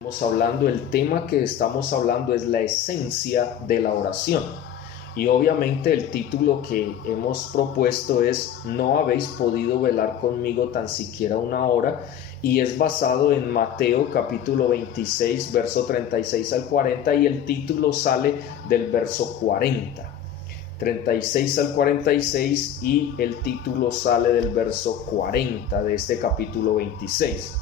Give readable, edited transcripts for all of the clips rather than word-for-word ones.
Estamos hablando, el tema que estamos hablando es la esencia de la oración. Y obviamente el título que hemos propuesto es "No habéis podido velar conmigo tan siquiera una hora", y es basado en Mateo capítulo 26, verso 36 al 40, y el título sale del verso 40. 36 al 46 y el título sale del verso 40 de este capítulo 26.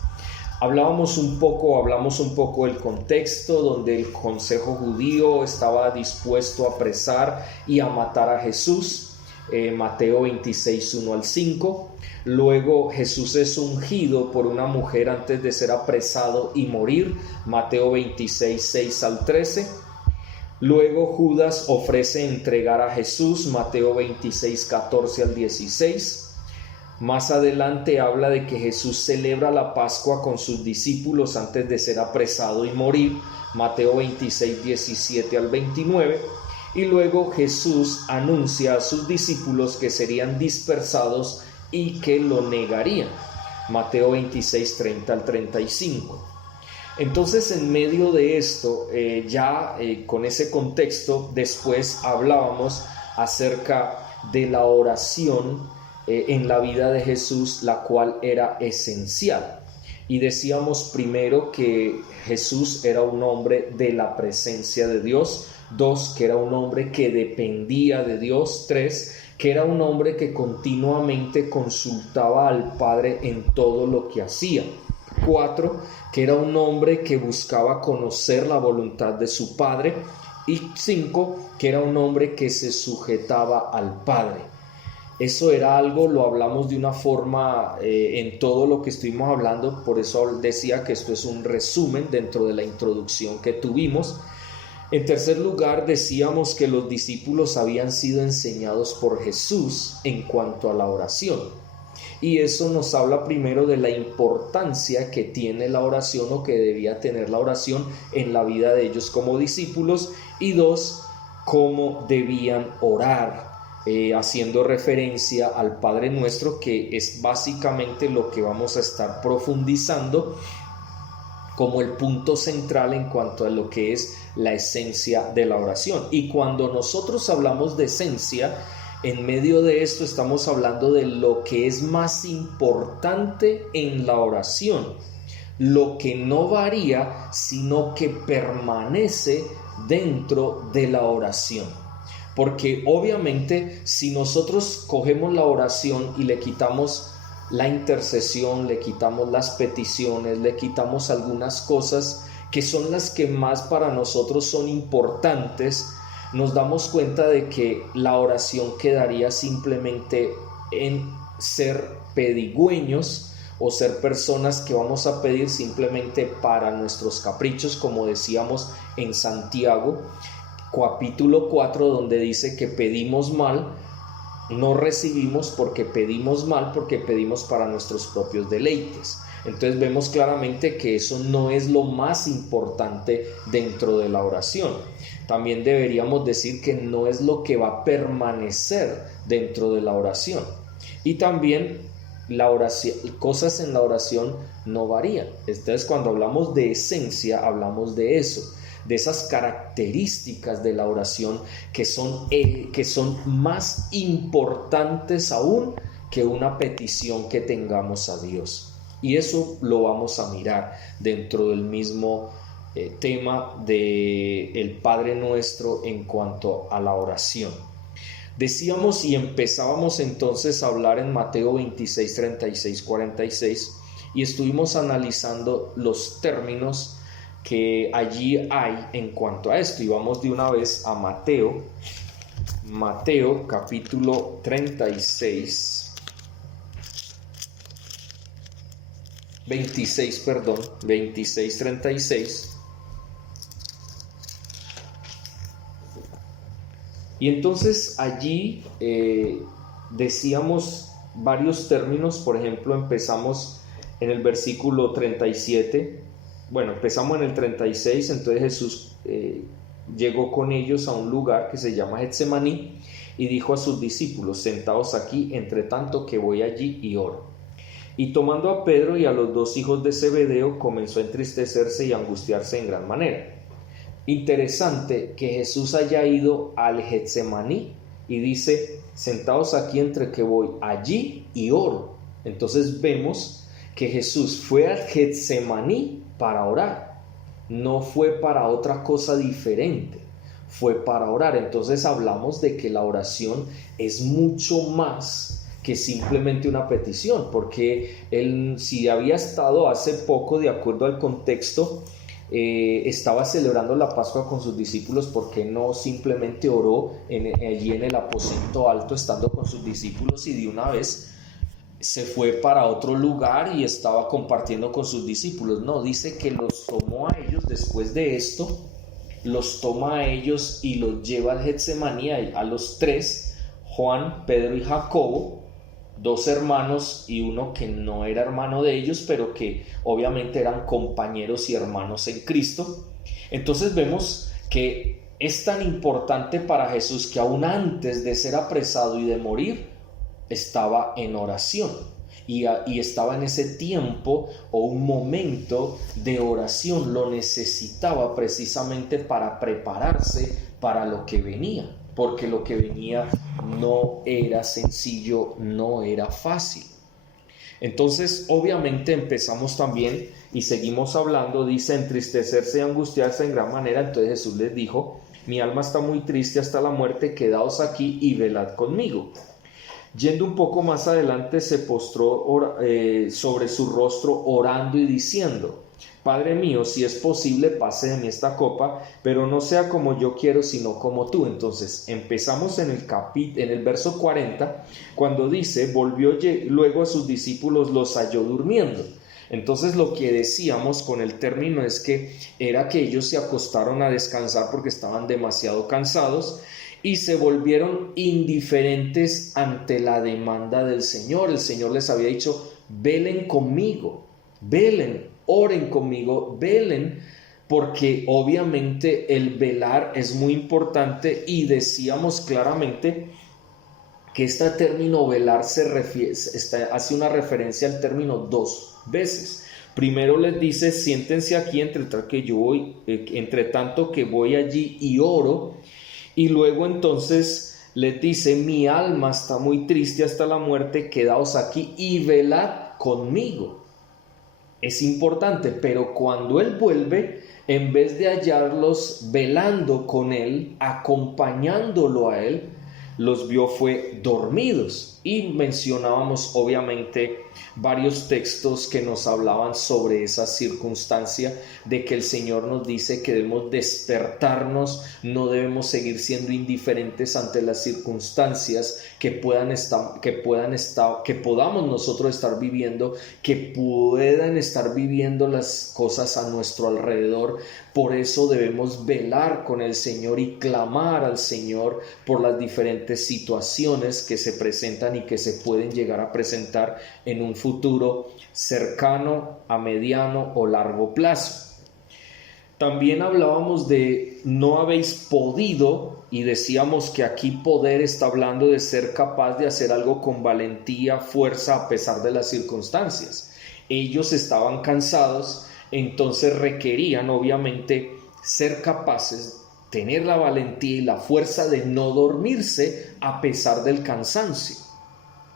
Hablamos un poco del contexto donde el consejo judío estaba dispuesto a apresar y a matar a Jesús, Mateo 26, 1 al 5. Luego Jesús es ungido por una mujer antes de ser apresado y morir, Mateo 26, 6 al 13. Luego Judas ofrece entregar a Jesús, Mateo 26, 14 al 16. Más adelante habla de que Jesús celebra la Pascua con sus discípulos antes de ser apresado y morir, Mateo 26, 17 al 29. Y luego Jesús anuncia a sus discípulos que serían dispersados y que lo negarían, Mateo 26, 30 al 35. Entonces, en medio de esto, con ese contexto, después hablábamos acerca de la oración en la vida de Jesús, la cual era esencial. Y decíamos primero que Jesús era un hombre de la presencia de Dios. 2, que era un hombre que dependía de Dios. 3, que era un hombre que continuamente consultaba al Padre en todo lo que hacía. 4, que era un hombre que buscaba conocer la voluntad de su Padre. Y 5, que era un hombre que se sujetaba al Padre. Eso era algo, lo hablamos de una forma en todo lo que estuvimos hablando, por eso decía que esto es un resumen dentro de la introducción que tuvimos. En tercer lugar, decíamos que los discípulos habían sido enseñados por Jesús en cuanto a la oración. Y eso nos habla primero de la importancia que tiene la oración o que debía tener la oración en la vida de ellos como discípulos. Y 2, cómo debían orar. Haciendo referencia al Padre Nuestro, que es básicamente lo que vamos a estar profundizando como el punto central en cuanto a lo que es la esencia de la oración. Y cuando nosotros hablamos de esencia, en medio de esto estamos hablando de lo que es más importante en la oración, lo que no varía, sino que permanece dentro de la oración. Porque obviamente si nosotros cogemos la oración y le quitamos la intercesión, le quitamos las peticiones, le quitamos algunas cosas que son las que más para nosotros son importantes, nos damos cuenta de que la oración quedaría simplemente en ser pedigüeños o ser personas que vamos a pedir simplemente para nuestros caprichos, como decíamos en Santiago capítulo 4, donde dice que pedimos mal, no recibimos porque pedimos mal, porque pedimos para nuestros propios deleites. Entonces vemos claramente que eso no es lo más importante dentro de la oración. También deberíamos decir que no es lo que va a permanecer dentro de la oración. Y también la oración, cosas en la oración no varían. Entonces cuando hablamos de esencia, hablamos de eso, de esas características de la oración que son más importantes aún que una petición que tengamos a Dios. Y eso lo vamos a mirar dentro del mismo tema del Padre Nuestro en cuanto a la oración. Decíamos y empezábamos entonces a hablar en Mateo 26, 36, 46 y estuvimos analizando los términos que allí hay en cuanto a esto, y vamos de una vez a Mateo capítulo 26, 36. Y entonces allí decíamos varios términos. Por ejemplo, empezamos en el versículo 37. Bueno, empezamos en el 36, entonces Jesús llegó con ellos a un lugar que se llama Getsemaní y dijo a sus discípulos: sentaos aquí, entre tanto que voy allí y oro. Y tomando a Pedro y a los dos hijos de Zebedeo, comenzó a entristecerse y a angustiarse en gran manera. Interesante que Jesús haya ido al Getsemaní y dice, sentaos aquí entre que voy allí y oro. Entonces vemos que Jesús fue al Getsemaní para orar, no fue para otra cosa diferente, fue para orar. Entonces hablamos de que la oración es mucho más que simplemente una petición, porque él, si había estado hace poco, de acuerdo al contexto, estaba celebrando la Pascua con sus discípulos, porque no simplemente oró allí en el aposento alto estando con sus discípulos y de una vez se fue para otro lugar y estaba compartiendo con sus discípulos. No, dice que los tomó a ellos después de esto, los toma a ellos y los lleva al Getsemaní, a los tres, Juan, Pedro y Jacobo, dos hermanos y uno que no era hermano de ellos, pero que obviamente eran compañeros y hermanos en Cristo. Entonces vemos que es tan importante para Jesús que aún antes de ser apresado y de morir, estaba en oración y estaba en ese tiempo o un momento de oración. Lo necesitaba precisamente para prepararse para lo que venía, porque lo que venía no era sencillo, no era fácil. Entonces obviamente empezamos también y seguimos hablando, dice entristecerse y angustiarse en gran manera. Entonces Jesús les dijo, mi alma está muy triste hasta la muerte, quedaos aquí y velad conmigo. Yendo un poco más adelante, se postró sobre su rostro orando y diciendo, Padre mío, si es posible, pase de mí esta copa, pero no sea como yo quiero, sino como tú. Entonces, empezamos en el verso 40, cuando dice, volvió luego a sus discípulos, los halló durmiendo. Entonces, lo que decíamos con el término es que era que ellos se acostaron a descansar porque estaban demasiado cansados y se volvieron indiferentes ante la demanda del Señor. El Señor les había dicho, velen conmigo, velen, oren conmigo, velen, porque obviamente el velar es muy importante y decíamos claramente que este término velar hace una referencia al término dos veces. Primero les dice, siéntense aquí entre tanto que voy allí y oro. Y luego entonces les dice, mi alma está muy triste hasta la muerte, quedaos aquí y velad conmigo. Es importante, pero cuando él vuelve, en vez de hallarlos velando con él, acompañándolo a él, los vio fue dormidos. Y mencionábamos obviamente varios textos que nos hablaban sobre esa circunstancia de que el Señor nos dice que debemos despertarnos, no debemos seguir siendo indiferentes ante las circunstancias que podamos nosotros estar viviendo, que puedan estar viviendo las cosas a nuestro alrededor. Por eso debemos velar con el Señor y clamar al Señor por las diferentes situaciones que se presentan y que se pueden llegar a presentar en un futuro cercano, a mediano o largo plazo. También hablábamos de no habéis podido, y decíamos que aquí poder está hablando de ser capaz de hacer algo con valentía, fuerza a pesar de las circunstancias. Ellos estaban cansados, entonces requerían obviamente ser capaces, tener la valentía y la fuerza de no dormirse a pesar del cansancio,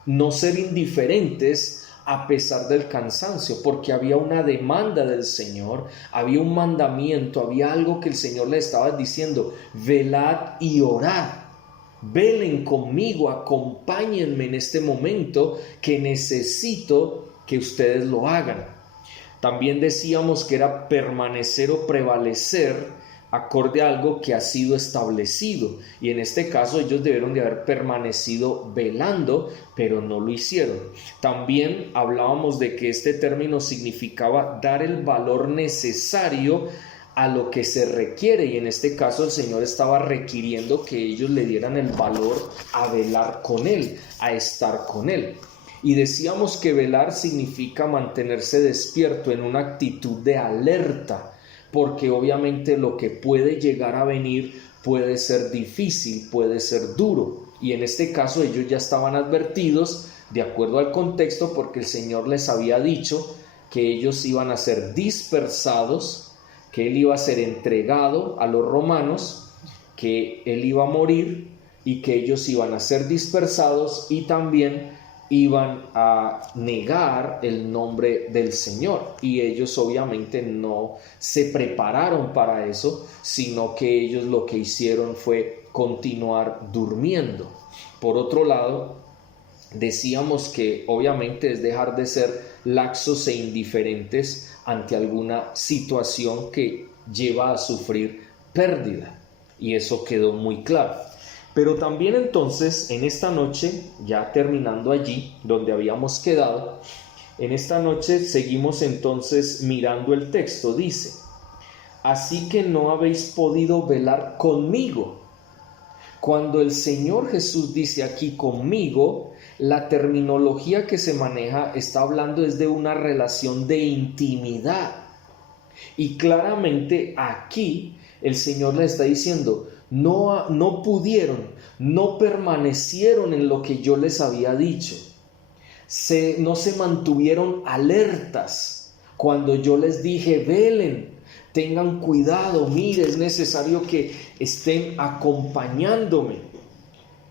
no ser indiferentes a pesar del cansancio, porque había una demanda del Señor, había un mandamiento, había algo que el Señor le estaba diciendo, velad y orad, velen conmigo, acompáñenme en este momento que necesito que ustedes lo hagan. También decíamos que era permanecer o prevalecer acorde a algo que ha sido establecido, y en este caso ellos debieron de haber permanecido velando, pero no lo hicieron. También hablábamos de que este término significaba dar el valor necesario a lo que se requiere, y en este caso el Señor estaba requiriendo que ellos le dieran el valor a velar con Él, a estar con Él. Y decíamos que velar significa mantenerse despierto en una actitud de alerta, porque obviamente lo que puede llegar a venir puede ser difícil, puede ser duro. Y en este caso ellos ya estaban advertidos de acuerdo al contexto, porque el Señor les había dicho que ellos iban a ser dispersados, que Él iba a ser entregado a los romanos, que Él iba a morir y que ellos iban a ser dispersados y también iban a negar el nombre del Señor. Y ellos obviamente no se prepararon para eso, sino que ellos lo que hicieron fue continuar durmiendo. Por otro lado, decíamos que obviamente es dejar de ser laxos e indiferentes ante alguna situación que lleva a sufrir pérdida, y eso quedó muy claro. Pero también entonces en esta noche, ya terminando allí donde habíamos quedado, en esta noche seguimos entonces mirando el texto. Dice: así que no habéis podido velar conmigo. Cuando el Señor Jesús dice aquí conmigo, la terminología que se maneja está hablando es de una relación de intimidad. Y claramente aquí el Señor le está diciendo: no pudieron, no permanecieron en lo que yo les había dicho. No se mantuvieron alertas cuando yo les dije: velen, tengan cuidado, mire, es necesario que estén acompañándome.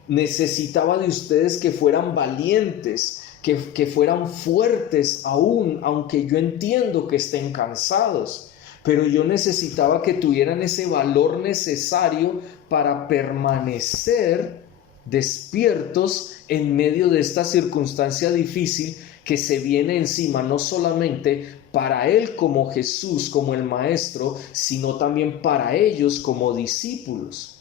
Necesitaba de ustedes que fueran valientes, que fueran fuertes aún, aunque yo entiendo que estén cansados. Pero yo necesitaba que tuvieran ese valor necesario para permanecer despiertos en medio de esta circunstancia difícil que se viene encima, no solamente para Él como Jesús, como el Maestro, sino también para ellos como discípulos.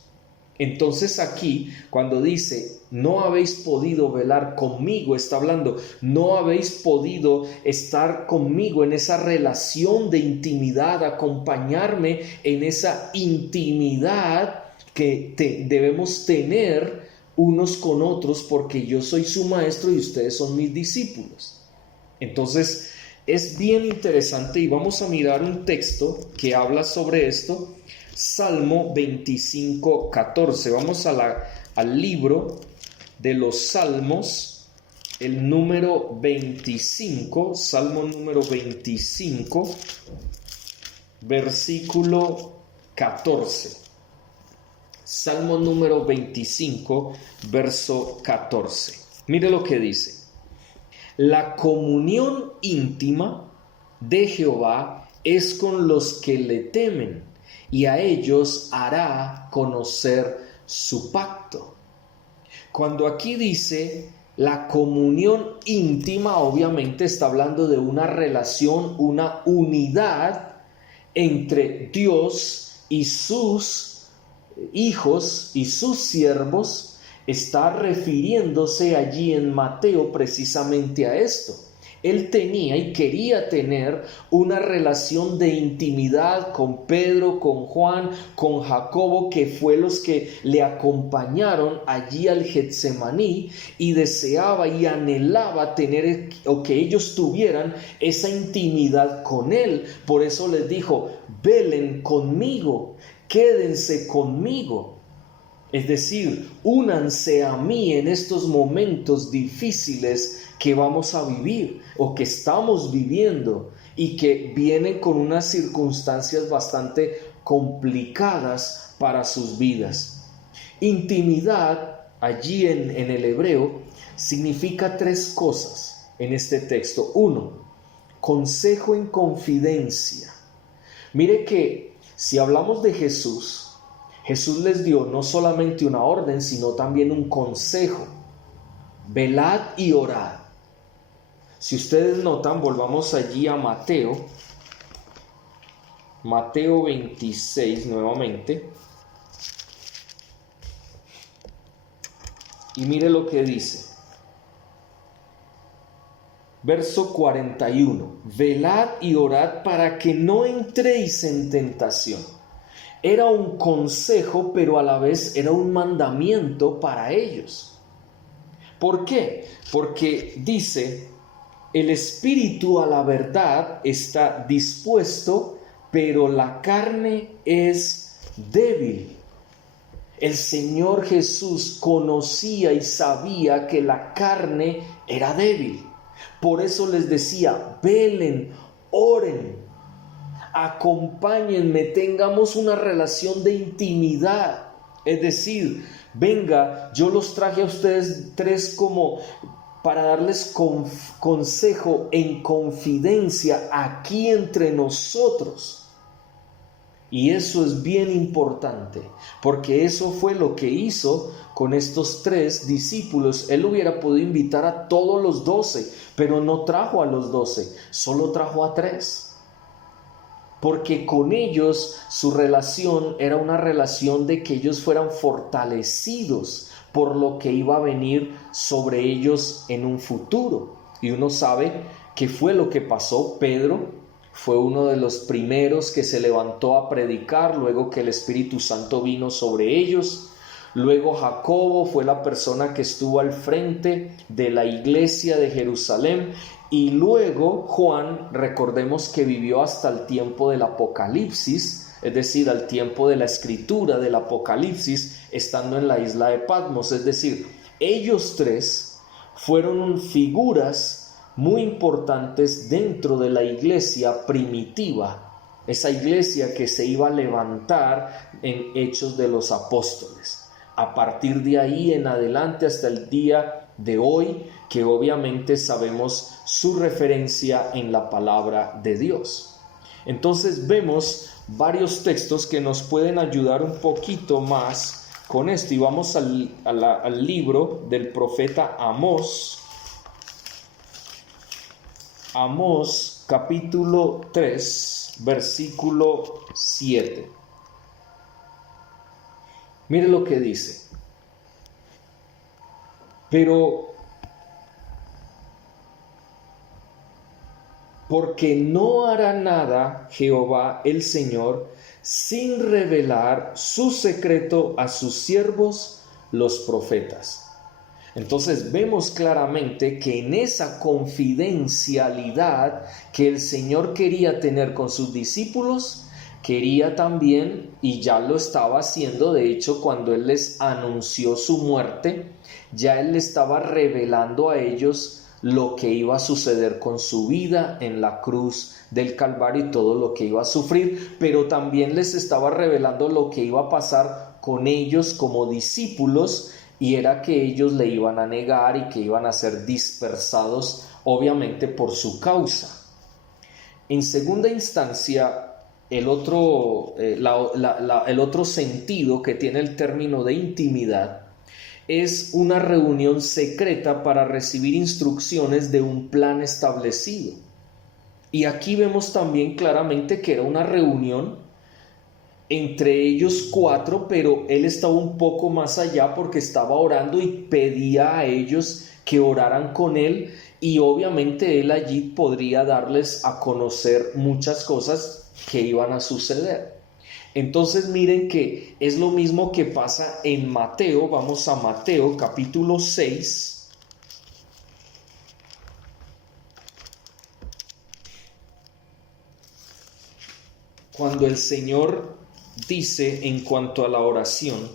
Entonces aquí, cuando dice, no habéis podido velar conmigo, está hablando, no habéis podido estar conmigo en esa relación de intimidad, acompañarme en esa intimidad que debemos tener unos con otros, porque yo soy su maestro y ustedes son mis discípulos. Entonces, es bien interesante y vamos a mirar un texto que habla sobre esto. Salmo 25, 14. Vamos al libro de los Salmos, el número 25, Salmo número 25, versículo 14. Salmo número 25, verso 14. Mire lo que dice: la comunión íntima de Jehová es con los que le temen, y a ellos hará conocer su pacto. Cuando aquí dice la comunión íntima, obviamente está hablando de una relación, una unidad entre Dios y sus hijos y sus siervos. Está refiriéndose allí en Mateo precisamente a esto. Él tenía y quería tener una relación de intimidad con Pedro, con Juan, con Jacobo, que fue los que le acompañaron allí al Getsemaní, y deseaba y anhelaba tener, o que ellos tuvieran esa intimidad con él. Por eso les dijo: velen conmigo, quédense conmigo. Es decir, únanse a mí en estos momentos difíciles que vamos a vivir o que estamos viviendo y que vienen con unas circunstancias bastante complicadas para sus vidas. Intimidad, allí en el hebreo, significa tres cosas en este texto. 1, consejo en confidencia. Mire que si hablamos de Jesús, Jesús les dio no solamente una orden, sino también un consejo: velad y orad. Si ustedes notan, volvamos allí a Mateo 26 nuevamente, y mire lo que dice. Verso 41: velad y orad para que no entréis en tentación. Era un consejo, pero a la vez era un mandamiento para ellos. ¿Por qué? Porque dice: el espíritu a la verdad está dispuesto, pero la carne es débil. El Señor Jesús conocía y sabía que la carne era débil. Por eso les decía, velen, oren, acompáñenme, tengamos una relación de intimidad. Es decir, venga, yo los traje a ustedes tres como para darles consejo en confidencia aquí entre nosotros. Y eso es bien importante, porque eso fue lo que hizo con estos 3 discípulos. Él hubiera podido invitar a todos los 12, pero no trajo a los 12, solo trajo a 3. Porque con ellos su relación era una relación de que ellos fueran fortalecidos por lo que iba a venir sobre ellos en un futuro. Y uno sabe qué fue lo que pasó. Pedro fue uno de los primeros que se levantó a predicar luego que el Espíritu Santo vino sobre ellos. Luego Jacobo fue la persona que estuvo al frente de la iglesia de Jerusalén. Y luego Juan, recordemos que vivió hasta el tiempo del Apocalipsis, es decir, al tiempo de la escritura del Apocalipsis, estando en la isla de Patmos. Es decir, ellos 3 fueron figuras muy importantes dentro de la iglesia primitiva, esa iglesia que se iba a levantar en Hechos de los Apóstoles. A partir de ahí en adelante hasta el día de hoy, que obviamente sabemos su referencia en la palabra de Dios. Entonces vemos varios textos que nos pueden ayudar un poquito más con esto, y vamos al libro del profeta Amós. Amós capítulo 3, versículo 7. Mire lo que dice. Pero porque no hará nada Jehová el Señor sin revelar su secreto a sus siervos los profetas. Entonces vemos claramente que en esa confidencialidad que el Señor quería tener con sus discípulos, quería también, y ya lo estaba haciendo, de hecho cuando Él les anunció su muerte, ya Él le estaba revelando a ellos lo que iba a suceder con su vida en la cruz del Calvario y todo lo que iba a sufrir, pero también les estaba revelando lo que iba a pasar con ellos como discípulos, y era que ellos le iban a negar y que iban a ser dispersados, obviamente por su causa. En segunda instancia, el otro sentido que tiene el término de intimidad es una reunión secreta para recibir instrucciones de un plan establecido. Y aquí vemos también claramente que era una reunión entre ellos 4, pero Él estaba un poco más allá porque estaba orando y pedía a ellos que oraran con Él, y obviamente Él allí podría darles a conocer muchas cosas que iban a suceder. Entonces miren que es lo mismo que pasa en Mateo. Vamos a Mateo capítulo 6. Cuando el Señor dice en cuanto a la oración,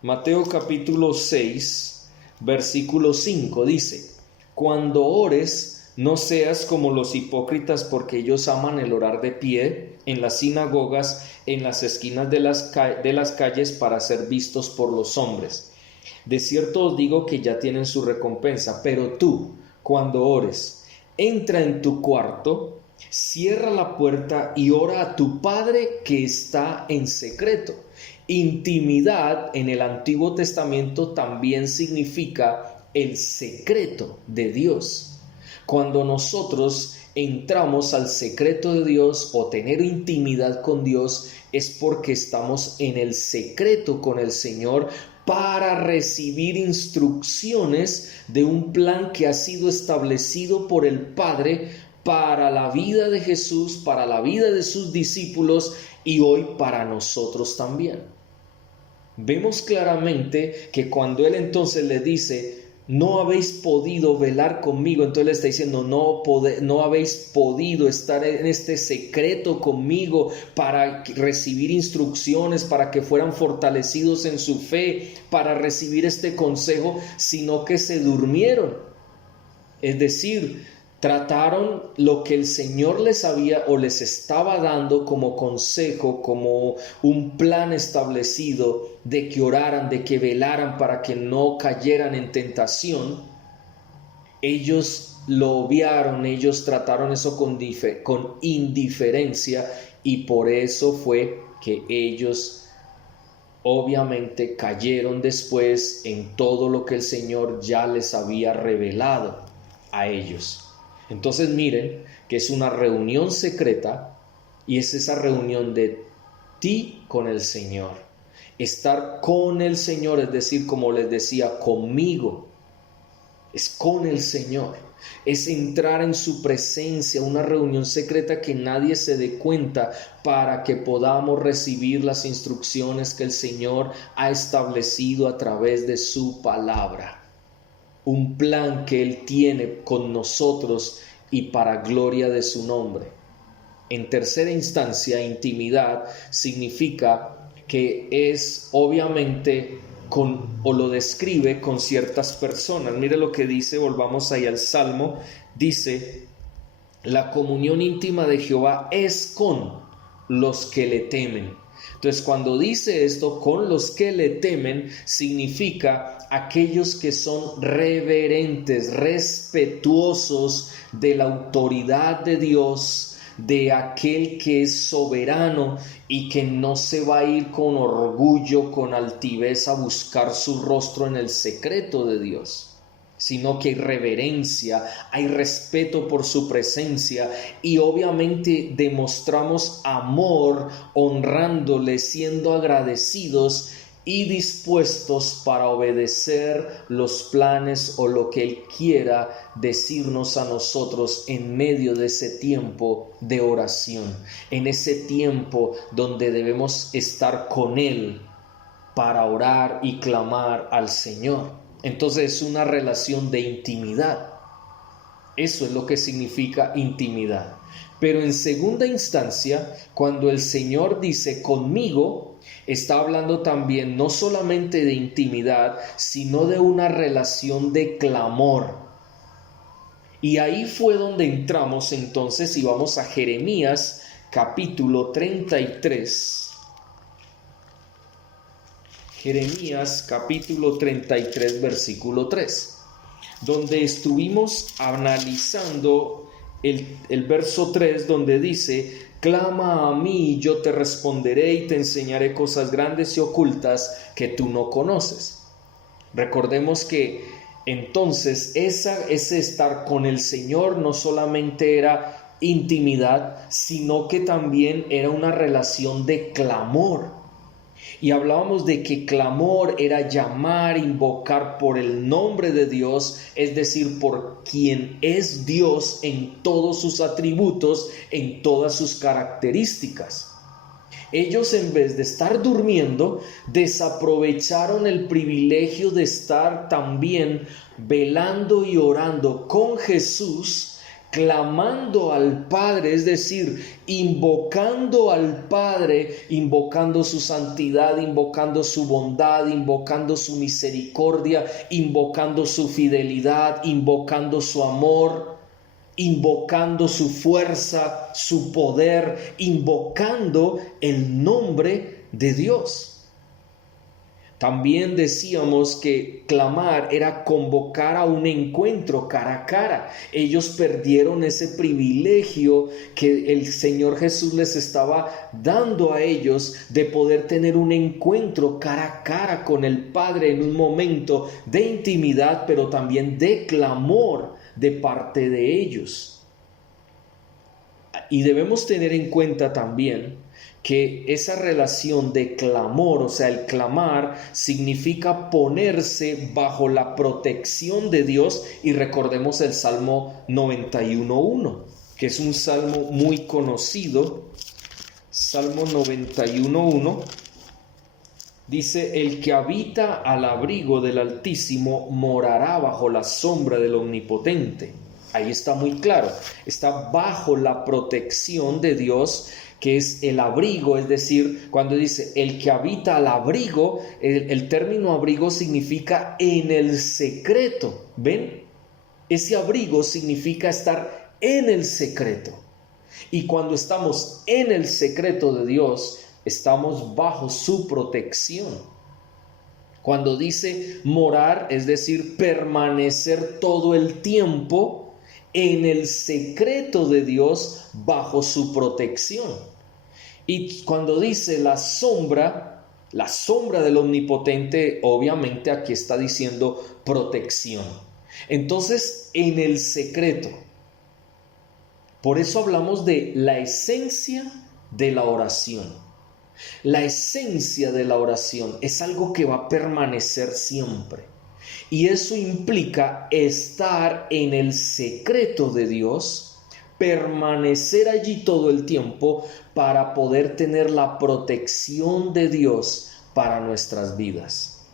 Mateo capítulo 6, versículo 5 dice: cuando ores, no seas como los hipócritas, porque ellos aman el orar de pie en las sinagogas, en las esquinas de las calles, para ser vistos por los hombres. De cierto os digo que ya tienen su recompensa. Pero tú, cuando ores, entra en tu cuarto, cierra la puerta y ora a tu Padre que está en secreto. Intimidad en el Antiguo Testamento también significa el secreto de Dios. Cuando nosotros entramos al secreto de Dios o tener intimidad con Dios, es porque estamos en el secreto con el Señor para recibir instrucciones de un plan que ha sido establecido por el Padre para la vida de Jesús, para la vida de sus discípulos y hoy para nosotros también. Vemos claramente que cuando Él entonces le dice: no habéis podido velar conmigo. Entonces le está diciendo, no habéis podido estar en este secreto conmigo para recibir instrucciones, para que fueran fortalecidos en su fe, para recibir este consejo, sino que se durmieron. Es decir, trataron lo que el Señor les había o les estaba dando como consejo, como un plan establecido de que oraran, de que velaran para que no cayeran en tentación. Ellos lo obviaron, ellos trataron eso con indiferencia, y por eso fue que ellos obviamente cayeron después en todo lo que el Señor ya les había revelado a ellos. Entonces miren que es una reunión secreta, y es esa reunión de ti con el Señor. Estar con el Señor, es decir, como les decía, conmigo, es con el Señor. Es entrar en su presencia, una reunión secreta que nadie se dé cuenta, para que podamos recibir las instrucciones que el Señor ha establecido a través de su palabra. Un plan que Él tiene con nosotros y para gloria de su nombre. En tercera instancia, intimidad significa que es obviamente o lo describe con ciertas personas. Mire lo que dice, volvamos ahí al Salmo, dice: la comunión íntima de Jehová es con los que le temen. Entonces, cuando dice esto, con los que le temen, significa aquellos que son reverentes, respetuosos de la autoridad de Dios, de aquel que es soberano y que no se va a ir con orgullo, con altivez a buscar su rostro en el secreto de Dios, sino que hay reverencia, hay respeto por su presencia, y obviamente demostramos amor honrándole, siendo agradecidos y dispuestos para obedecer los planes o lo que Él quiera decirnos a nosotros en medio de ese tiempo de oración, en ese tiempo donde debemos estar con Él para orar y clamar al Señor. Entonces es una relación de intimidad. Eso es lo que significa intimidad. Pero en segunda instancia, cuando el Señor dice conmigo, está hablando también no solamente de intimidad, sino de una relación de clamor. Y ahí fue donde entramos entonces, y vamos a Jeremías capítulo 33. Jeremías capítulo 33 versículo 3, donde estuvimos analizando el verso 3, donde dice: clama a mí y yo te responderé y te enseñaré cosas grandes y ocultas que tú no conoces. Recordemos que entonces ese estar con el Señor no solamente era intimidad, sino que también era una relación de clamor. Y hablábamos de que clamor era llamar, invocar por el nombre de Dios, es decir, por quien es Dios en todos sus atributos, en todas sus características. Ellos, en vez de estar durmiendo, desaprovecharon el privilegio de estar también velando y orando con Jesús, clamando al Padre, es decir, invocando al Padre, invocando su santidad, invocando su bondad, invocando su misericordia, invocando su fidelidad, invocando su amor, invocando su fuerza, su poder, invocando el nombre de Dios. También decíamos que clamar era convocar a un encuentro cara a cara. Ellos perdieron ese privilegio que el Señor Jesús les estaba dando a ellos de poder tener un encuentro cara a cara con el Padre en un momento de intimidad, pero también de clamor de parte de ellos. Y debemos tener en cuenta también que esa relación de clamor, o sea, el clamar, significa ponerse bajo la protección de Dios. Y recordemos el Salmo 91.1, que es un salmo muy conocido. Salmo 91.1 Dice, el que habita al abrigo del Altísimo morará bajo la sombra del Omnipotente. Ahí está muy claro, está bajo la protección de Dios, que es el abrigo, es decir, cuando dice el que habita al abrigo, el término abrigo significa en el secreto, ¿ven? Ese abrigo significa estar en el secreto. Y cuando estamos en el secreto de Dios, estamos bajo su protección. Cuando dice morar, es decir, permanecer todo el tiempo en el secreto de Dios bajo su protección. Y cuando dice la sombra del Omnipotente, obviamente aquí está diciendo protección. Entonces, en el secreto. Por eso hablamos de la esencia de la oración. La esencia de la oración es algo que va a permanecer siempre. Y eso implica estar en el secreto de Dios, permanecer allí todo el tiempo para poder tener la protección de Dios para nuestras vidas.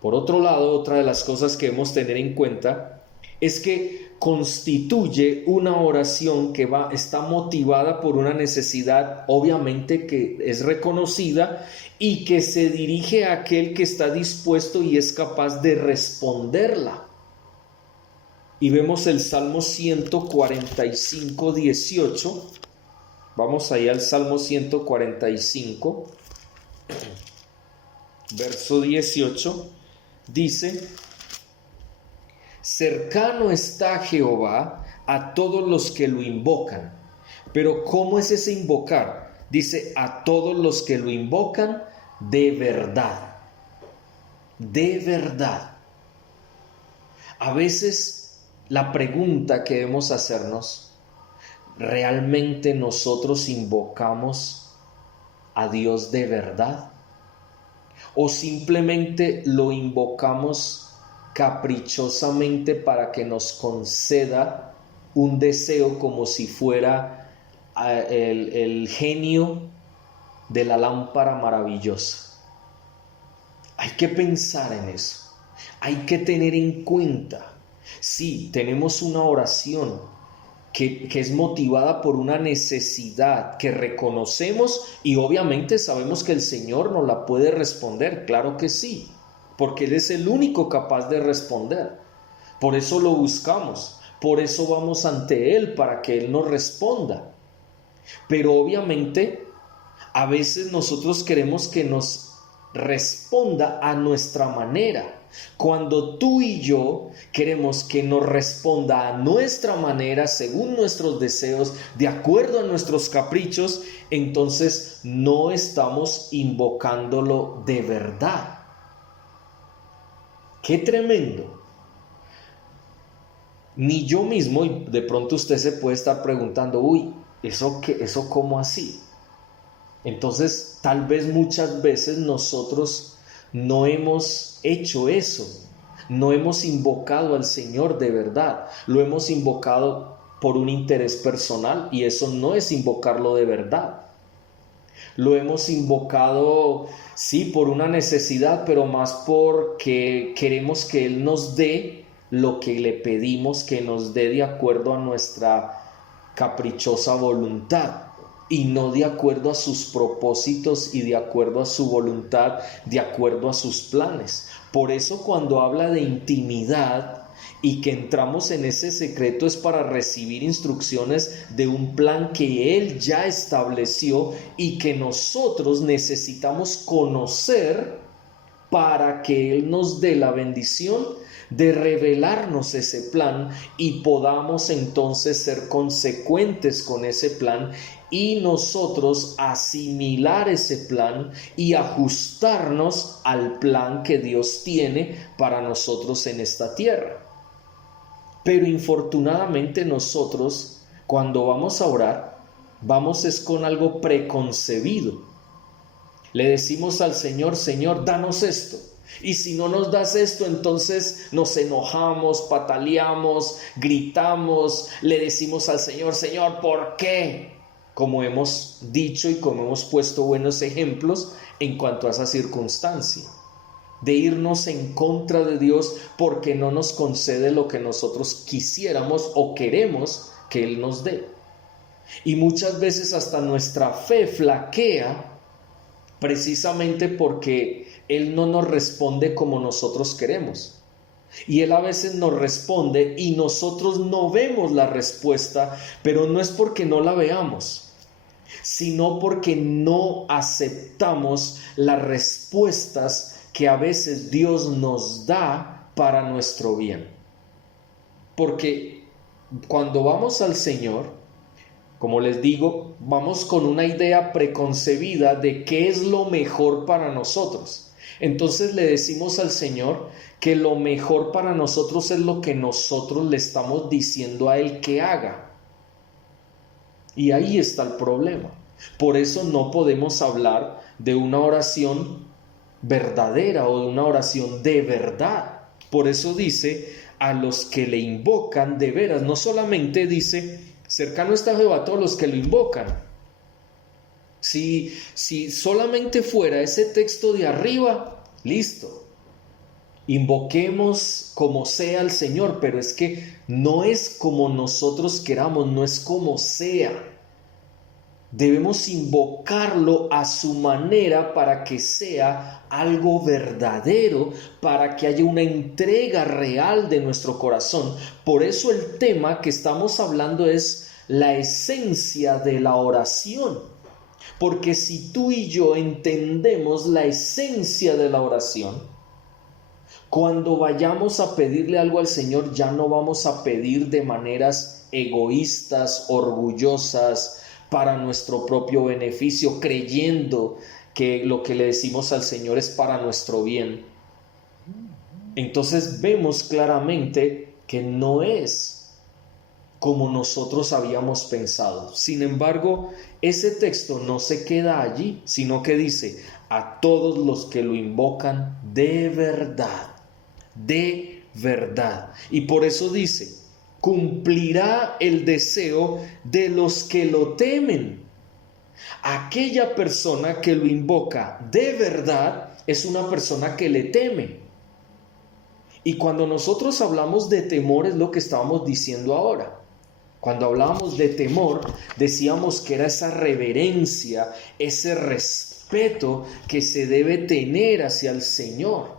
Por otro lado, otra de las cosas que debemos tener en cuenta es que constituye una oración que está motivada por una necesidad, obviamente que es reconocida, y que se dirige a aquel que está dispuesto y es capaz de responderla. Y vemos el Salmo 145, 18. Vamos ahí al Salmo 145, verso 18. Dice: cercano está Jehová a todos los que lo invocan. Pero ¿cómo es ese invocar? Dice, a todos los que lo invocan de verdad. De verdad. A veces la pregunta que debemos hacernos, ¿realmente nosotros invocamos a Dios de verdad? ¿O simplemente lo invocamos caprichosamente para que nos conceda un deseo, como si fuera el genio de la lámpara maravillosa? Hay que pensar en eso. Hay que tener en cuenta, sí, tenemos una oración que es motivada por una necesidad que reconocemos, y obviamente sabemos que el Señor nos la puede responder, claro que sí, porque Él es el único capaz de responder. Por eso lo buscamos, por eso vamos ante Él, para que Él nos responda. Pero obviamente a veces nosotros queremos que nos responda a nuestra manera. Cuando tú y yo queremos que nos responda a nuestra manera, según nuestros deseos, de acuerdo a nuestros caprichos, entonces no estamos invocándolo de verdad. ¡Qué tremendo! Ni yo mismo, y de pronto usted se puede estar preguntando, ¿eso cómo así? Entonces, tal vez muchas veces nosotros no hemos hecho eso, no hemos invocado al Señor de verdad, lo hemos invocado por un interés personal, y eso no es invocarlo de verdad. Lo hemos invocado, sí, por una necesidad, pero más porque queremos que Él nos dé lo que le pedimos, que nos dé de acuerdo a nuestra caprichosa voluntad, y no de acuerdo a sus propósitos y de acuerdo a su voluntad, de acuerdo a sus planes. Por eso cuando habla de intimidad y que entramos en ese secreto, es para recibir instrucciones de un plan que Él ya estableció y que nosotros necesitamos conocer para que Él nos dé la bendición de revelarnos ese plan y podamos entonces ser consecuentes con ese plan, y nosotros asimilar ese plan y ajustarnos al plan que Dios tiene para nosotros en esta tierra. Pero infortunadamente nosotros, cuando vamos a orar, vamos es con algo preconcebido. Le decimos al Señor: Señor, danos esto. Y si no nos das esto, entonces nos enojamos, pataleamos, gritamos, le decimos al Señor: Señor, ¿por qué? como hemos dicho y como hemos puesto buenos ejemplos en cuanto a esa circunstancia, de irnos en contra de Dios porque no nos concede lo que nosotros quisiéramos o queremos que Él nos dé. Y muchas veces hasta nuestra fe flaquea precisamente porque Él no nos responde como nosotros queremos. Y Él a veces nos responde y nosotros no vemos la respuesta, pero no es porque no la veamos, sino porque no aceptamos las respuestas que a veces Dios nos da para nuestro bien. Porque cuando vamos al Señor, como les digo, vamos con una idea preconcebida de qué es lo mejor para nosotros. Entonces le decimos al Señor que lo mejor para nosotros es lo que nosotros le estamos diciendo a Él que haga. Y ahí está el problema. Por eso no podemos hablar de una oración verdadera o de una oración de verdad. Por eso dice, a los que le invocan de veras. No solamente dice, cercano está Jehová a todos los que lo invocan. Si solamente fuera ese texto de arriba, listo. Invoquemos como sea al Señor, pero es que no es como nosotros queramos, no es como sea. Debemos invocarlo a su manera para que sea algo verdadero, para que haya una entrega real de nuestro corazón. Por eso el tema que estamos hablando es la esencia de la oración. Porque si tú y yo entendemos la esencia de la oración, cuando vayamos a pedirle algo al Señor, ya no vamos a pedir de maneras egoístas, orgullosas, para nuestro propio beneficio, creyendo que lo que le decimos al Señor es para nuestro bien. Entonces vemos claramente que no es como nosotros habíamos pensado. Sin embargo, ese texto no se queda allí, sino que dice, a todos los que lo invocan de verdad, de verdad. Y por eso dice, cumplirá el deseo de los que lo temen. Aquella persona que lo invoca de verdad es una persona que le teme. Y cuando nosotros hablamos de temor es lo que estábamos diciendo ahora. Cuando hablábamos de temor, decíamos que era esa reverencia, ese respeto que se debe tener hacia el Señor,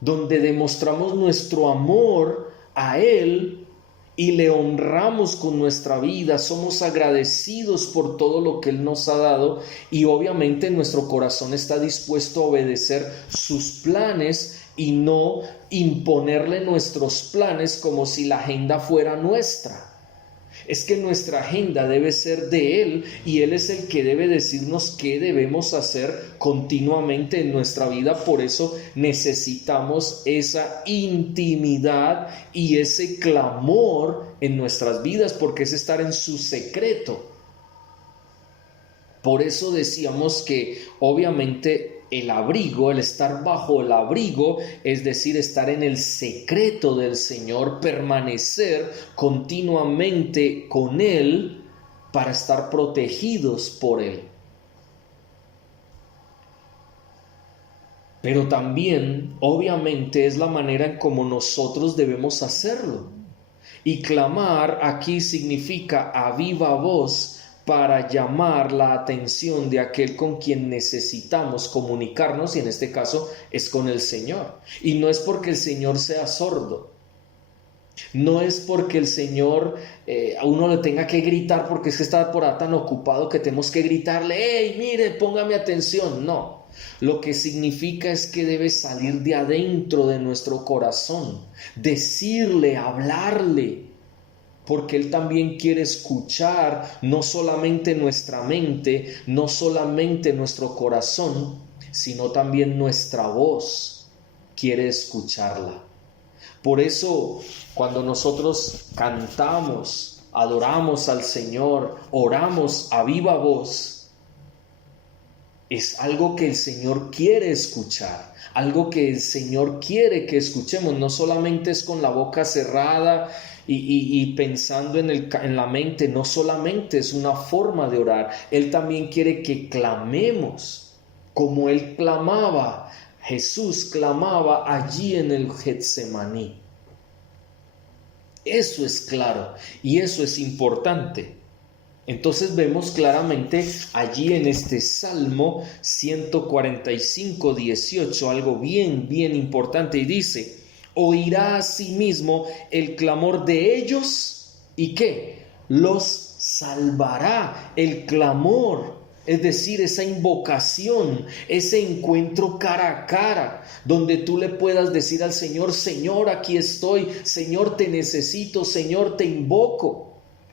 donde demostramos nuestro amor a Él y le honramos con nuestra vida, somos agradecidos por todo lo que Él nos ha dado y obviamente nuestro corazón está dispuesto a obedecer sus planes y no imponerle nuestros planes como si la agenda fuera nuestra. Es que nuestra agenda debe ser de Él y Él es el que debe decirnos qué debemos hacer continuamente en nuestra vida. Por eso necesitamos esa intimidad y ese clamor en nuestras vidas, porque es estar en su secreto. Por eso decíamos que obviamente el abrigo, el estar bajo el abrigo, es decir, estar en el secreto del Señor, permanecer continuamente con Él para estar protegidos por Él. Pero también, obviamente, es la manera en como nosotros debemos hacerlo. Y clamar aquí significa a viva voz, para llamar la atención de aquel con quien necesitamos comunicarnos, y en este caso es con el Señor. Y no es porque el Señor sea sordo, no es porque el Señor a uno le tenga que gritar porque es que está por ahí tan ocupado que tenemos que gritarle, ¡hey, mire, póngame atención! No, lo que significa es que debe salir de adentro de nuestro corazón, decirle, hablarle, porque Él también quiere escuchar no solamente nuestra mente, no solamente nuestro corazón, sino también nuestra voz quiere escucharla. Por eso, cuando nosotros cantamos, adoramos al Señor, oramos a viva voz, es algo que el Señor quiere escuchar, algo que el Señor quiere que escuchemos. No solamente es con la boca cerrada y pensando en la mente, no solamente es una forma de orar, Él también quiere que clamemos como Él clamaba. Jesús clamaba allí en el Getsemaní. Eso es claro y eso es importante. Entonces vemos claramente allí en este Salmo 145, 18, algo bien importante, y dice: oirá a sí mismo el clamor de ellos, ¿y qué? Los salvará. El clamor, es decir, esa invocación, ese encuentro cara a cara, donde tú le puedas decir al Señor: Señor, aquí estoy, Señor, te necesito, Señor, te invoco.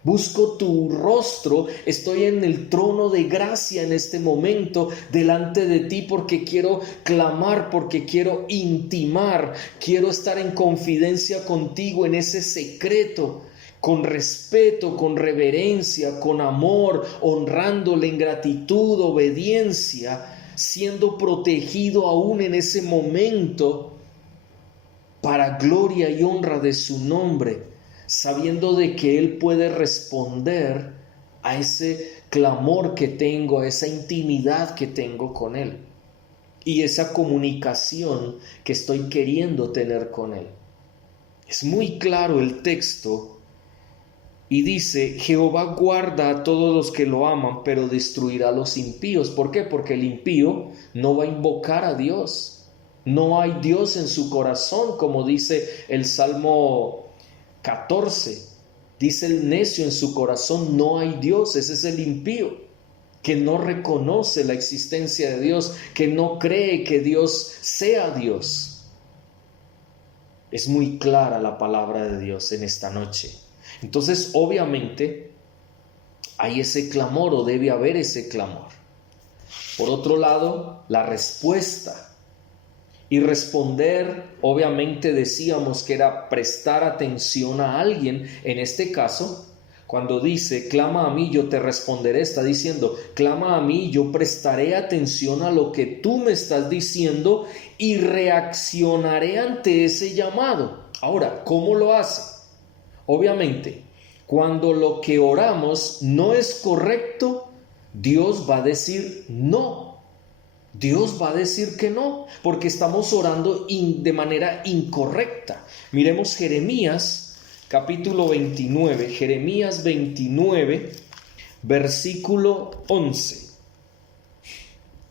Busco tu rostro, estoy en el trono de gracia en este momento delante de ti porque quiero clamar, porque quiero intimar, quiero estar en confidencia contigo en ese secreto, con respeto, con reverencia, con amor, honrándole en gratitud, obediencia, siendo protegido aún en ese momento para gloria y honra de su nombre, sabiendo de que Él puede responder a ese clamor que tengo, a esa intimidad que tengo con Él y esa comunicación que estoy queriendo tener con Él. Es muy claro el texto y dice: Jehová guarda a todos los que lo aman, pero destruirá a los impíos. ¿Por qué? Porque el impío no va a invocar a Dios. No hay Dios en su corazón, como dice el Salmo 14, dice: el necio en su corazón no hay Dios. Ese es el impío, que no reconoce la existencia de Dios, que no cree que Dios sea Dios. Es muy clara la palabra de Dios en esta noche. Entonces, obviamente, hay ese clamor, o debe haber ese clamor. Por otro lado, la respuesta. Y responder, obviamente decíamos que era prestar atención a alguien. En este caso, cuando dice: clama a mí, yo te responderé, está diciendo: clama a mí, yo prestaré atención a lo que tú me estás diciendo y reaccionaré ante ese llamado. Ahora, ¿cómo lo hace? Obviamente, cuando lo que oramos no es correcto, Dios va a decir no. Dios va a decir que no, porque estamos orando de manera incorrecta. Miremos Jeremías capítulo 29, Jeremías 29, versículo 11.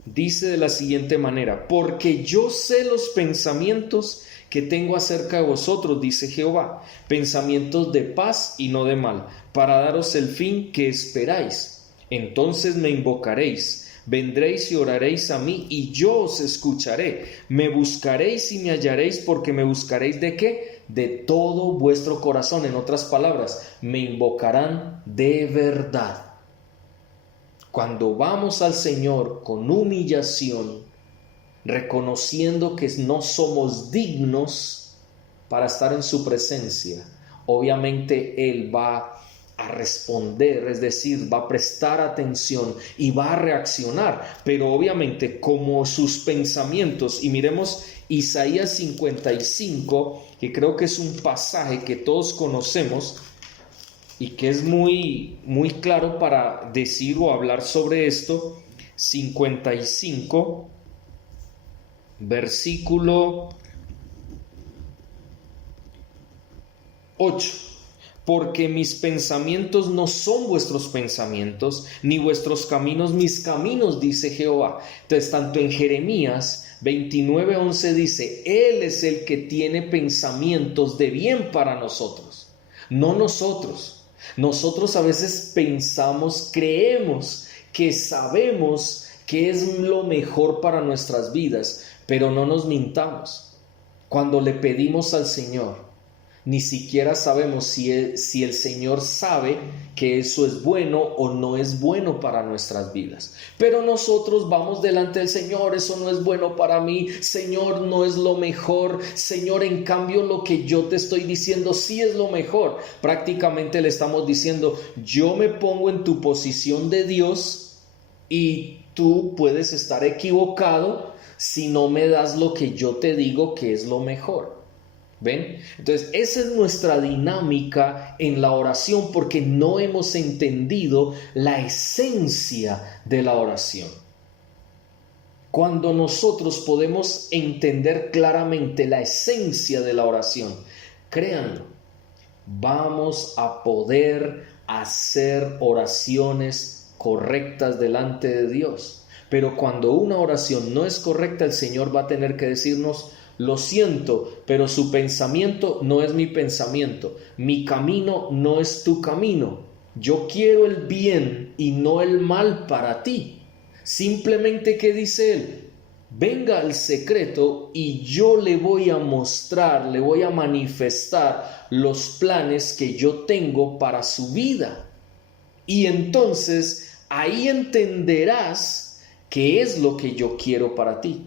Dice de la siguiente manera: porque yo sé los pensamientos que tengo acerca de vosotros, dice Jehová, pensamientos de paz y no de mal, para daros el fin que esperáis. Entonces me invocaréis, vendréis y oraréis a mí, y yo os escucharé. Me buscaréis y me hallaréis, porque me buscaréis ¿de qué? De todo vuestro corazón. En otras palabras, me invocarán de verdad. Cuando vamos al Señor con humillación, reconociendo que no somos dignos para estar en su presencia, obviamente Él va a responder, es decir, va a prestar atención y va a reaccionar, pero obviamente como sus pensamientos. Y miremos Isaías 55, que creo que es un pasaje que todos conocemos y que es muy claro para decir o hablar sobre esto. 55, versículo 8. Porque mis pensamientos no son vuestros pensamientos, ni vuestros caminos mis caminos, dice Jehová. Entonces, tanto en Jeremías 29:11 dice: Él es el que tiene pensamientos de bien para nosotros, no nosotros. Nosotros a veces pensamos, creemos que sabemos que es lo mejor para nuestras vidas, pero no nos mintamos. Cuando le pedimos al Señor, ni siquiera sabemos si el Señor sabe que eso es bueno o no es bueno para nuestras vidas. Pero nosotros vamos delante del Señor: eso no es bueno para mí, Señor, no es lo mejor, Señor, en cambio lo que yo te estoy diciendo sí es lo mejor. Prácticamente le estamos diciendo: yo me pongo en tu posición de Dios y tú puedes estar equivocado si no me das lo que yo te digo que es lo mejor. ¿Ven? Entonces, esa es nuestra dinámica en la oración porque no hemos entendido la esencia de la oración. Cuando nosotros podemos entender claramente la esencia de la oración, créanlo, vamos a poder hacer oraciones correctas delante de Dios. Pero cuando una oración no es correcta, el Señor va a tener que decirnos: lo siento, pero su pensamiento no es mi pensamiento, mi camino no es tu camino. Yo quiero el bien y no el mal para ti. Simplemente, ¿qué dice Él? Venga al secreto y yo le voy a mostrar, le voy a manifestar los planes que yo tengo para su vida. Y entonces ahí entenderás qué es lo que yo quiero para ti.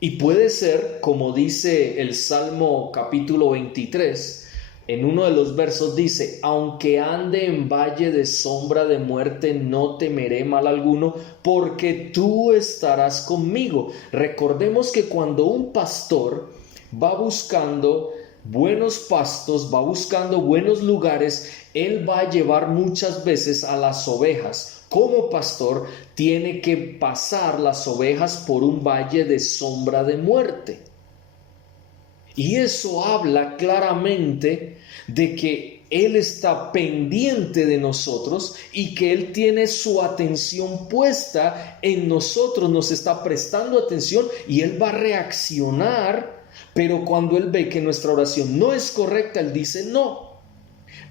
Y puede ser, como dice el Salmo capítulo 23, en uno de los versos dice: aunque ande en valle de sombra de muerte, no temeré mal alguno, porque tú estarás conmigo. Recordemos que cuando un pastor va buscando buenos pastos, va buscando buenos lugares, él va a llevar muchas veces a las ovejas. Como pastor, tiene que pasar las ovejas por un valle de sombra de muerte. Y eso habla claramente de que Él está pendiente de nosotros y que Él tiene su atención puesta en nosotros, nos está prestando atención y Él va a reaccionar. Pero cuando Él ve que nuestra oración no es correcta, Él dice no.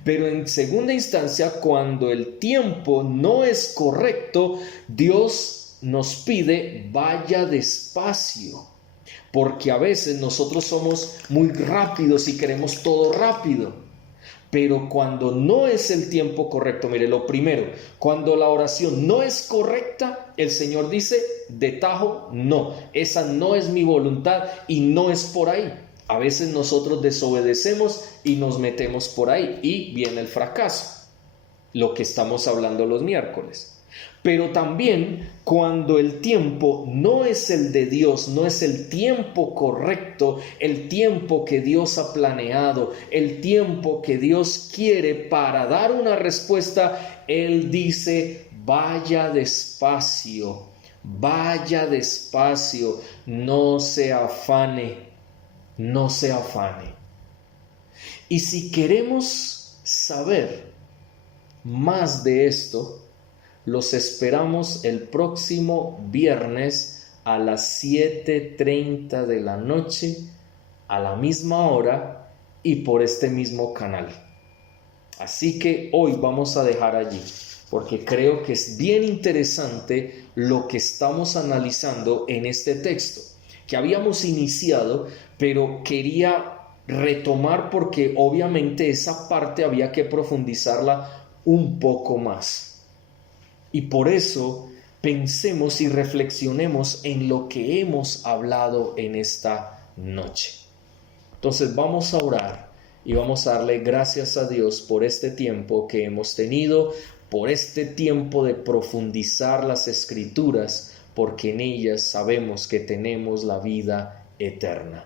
Pero en segunda instancia, cuando el tiempo no es correcto, Dios nos pide: vaya despacio. Porque a veces nosotros somos muy rápidos y queremos todo rápido. Pero cuando no es el tiempo correcto, mire, lo primero, cuando la oración no es correcta, el Señor dice de tajo: no, esa no es mi voluntad y no es por ahí. A veces nosotros desobedecemos y nos metemos por ahí y viene el fracaso, lo que estamos hablando los miércoles. Pero también cuando el tiempo no es el de Dios, no es el tiempo correcto, el tiempo que Dios ha planeado, el tiempo que Dios quiere para dar una respuesta, Él dice: vaya despacio, no se afane. No se afane. Y si queremos saber más de esto, los esperamos el próximo viernes a las 7:30 de la noche, a la misma hora y por este mismo canal. Así que hoy vamos a dejar allí, porque creo que es bien interesante lo que estamos analizando en este texto, que habíamos iniciado, pero quería retomar porque obviamente esa parte había que profundizarla un poco más. Y por eso pensemos y reflexionemos en lo que hemos hablado en esta noche. Entonces vamos a orar y vamos a darle gracias a Dios por este tiempo que hemos tenido, por este tiempo de profundizar las Escrituras, porque en ellas sabemos que tenemos la vida eterna.